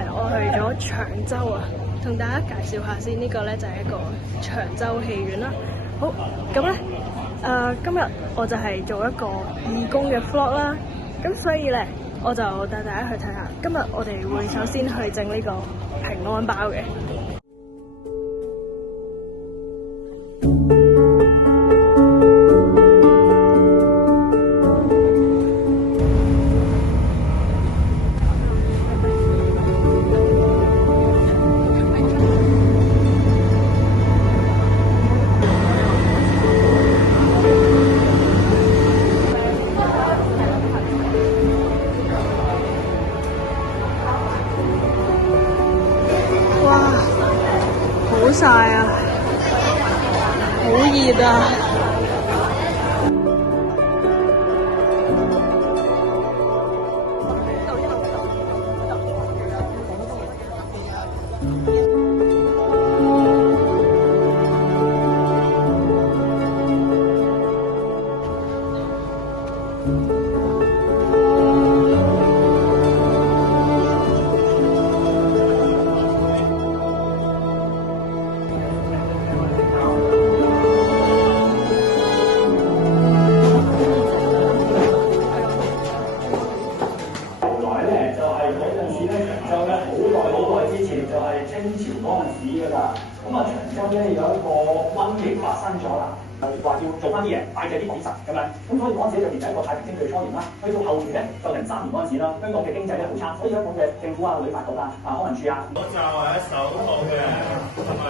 咧，我去咗長洲啊，同大家介紹下先。呢個咧就係一個長洲戲院啦。好，咁咧今日我就係做一個義工嘅 vlog 啦。咁所以咧，我就帶大家去睇下。今日我哋會首先去整呢個平安包嘅。好曬啊！好熱啊！清朝嗰陣時㗎啦，咁啊長洲咧有一個瘟疫發生咗啦，話要做翻啲嘢，拜祭啲鬼神咁樣，咁所以嗰陣時裏邊就一個太平清銳初年啦。去到後期咧，就03年嗰陣時啦，香港嘅經濟咧好差，所以香港嘅政府啊、旅發局啊、康文署啊，我就係一手套嘅，係咪？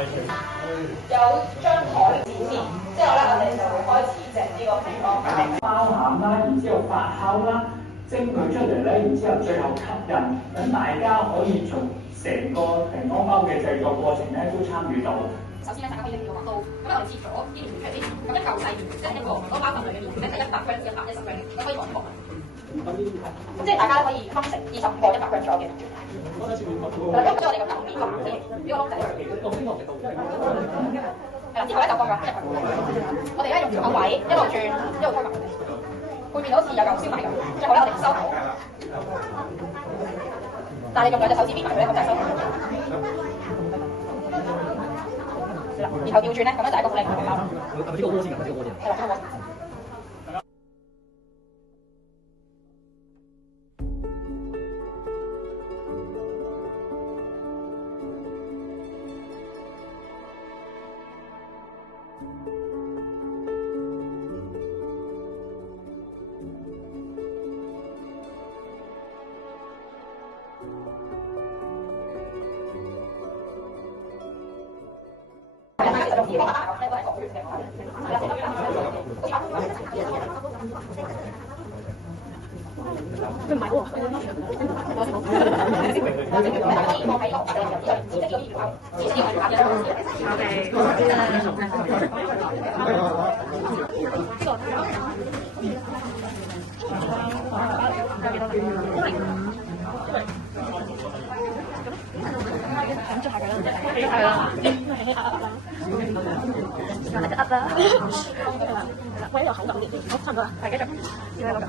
有張台展面，之後咧我哋就會開始整呢個平安包，包餡啦，然之後發酵啦，蒸佢出嚟咧，然之後最後吸引，等大家可以從成個平安包嘅製作過程咧都參與到。首先咧，大家可以拎住個刀，咁我哋切咗啲棉皮，咁一嚿細棉，即係一個嗰包份量嘅棉皮咧係100 gram 至110 gram，你可以外薄。即係大家可以分成25個100 gram 左右嘅。係啦，因為我哋個舊面個顏色，呢個窿仔。係啦，之後咧就放咗入去。我哋咧用條口位一路轉一路推埋佢哋，會變到好似有嚿燒賣咁。最後咧我哋收好。但係你用兩隻手指搣埋佢咧，咁就係收好。係啦，然後調轉咧，咁樣就係一個好靚嘅包啦。係啦，呢個窩先。佢唔係喎，咁做下佢啦，係啦，壓啦，喂，有口感啲，好，差唔多啦，係繼續，要喺嗰度，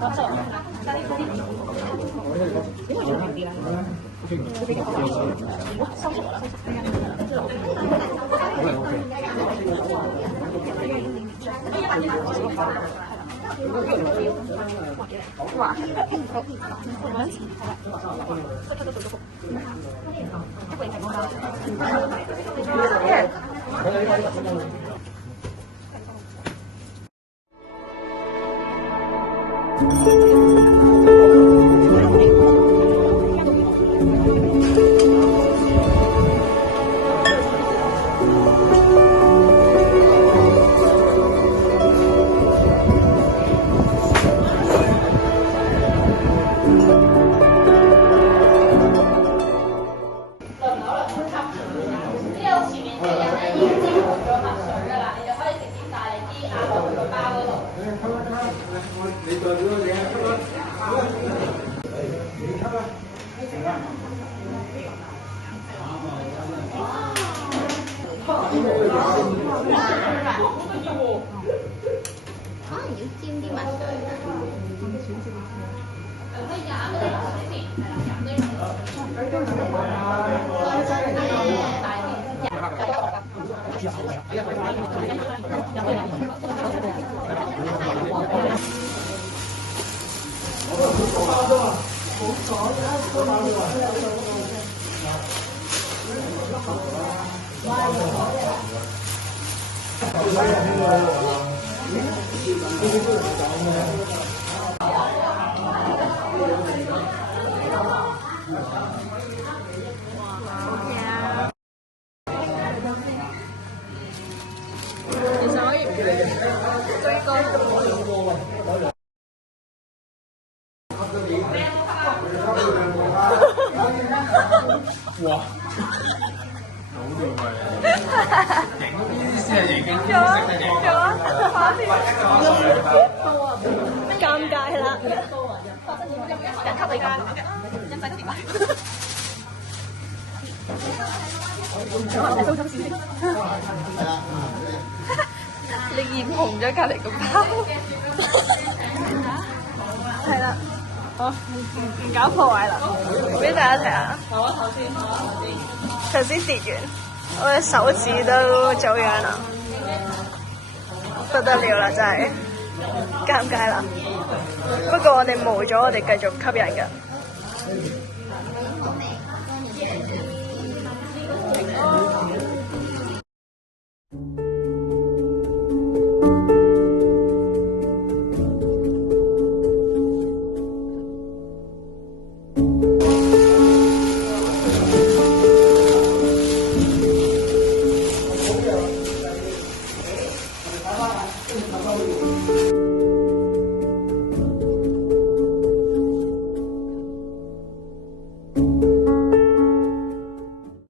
好，收落，收縮啦，哇，可能要煎啲蜜水。可以廿蚊，係啦，廿蚊。其實可以追歌。哇！好掂啊！影呢啲先係影，識得影。尷尬啦！人級你㗎，人仔都點啊？你染紅咗隔離個包。係啦，好唔搞破壞啦，俾大家睇下。好啊，頭先跌完，我嘅手指都走樣啦，不得了啦，真係尷尬啦。不過我哋冇咗，我哋繼續吸引㗎。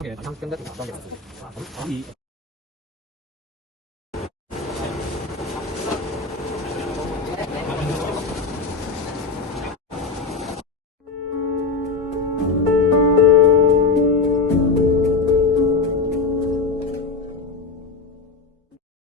其實跟一條裝嘅字，咁可以。